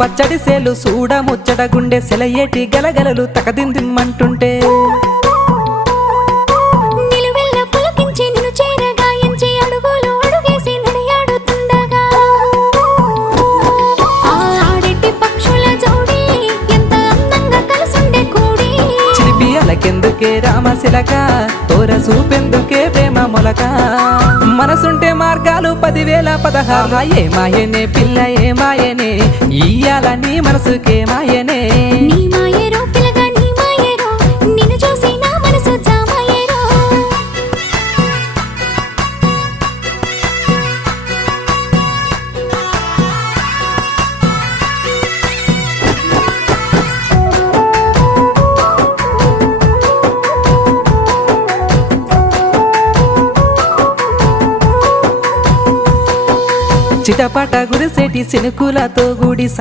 పచ్చడి సేలు సూడ ముచ్చట గుండె సెలయేటి గలగలలు తకదిందిమ్మంటుంటే నిలువెల్ల పులకించి నిన్ను చేరగాయించి అడుగులు అడుగేసి నడియాడుతుండగా ఆడెట్టి పక్షుల జోడి ఎంత అందంగా కలుసుండే కూడి చిలిపియలకెందుకే రామశిలక తోర చూపెందుకే ప్రేమ మొలక మనసుంటే మార్గాలు 10,016 ఏమాయనే పిల్ల ఏమాయనే ఇయ్యాల నీ మనసుకే మాయనే నీ మాయేరో పిల్లగా నీ మాయేరో నిన్ను చూసి నా మనసు జామాయేరో చిటపట గురిసేటి సినుకులతో గుడి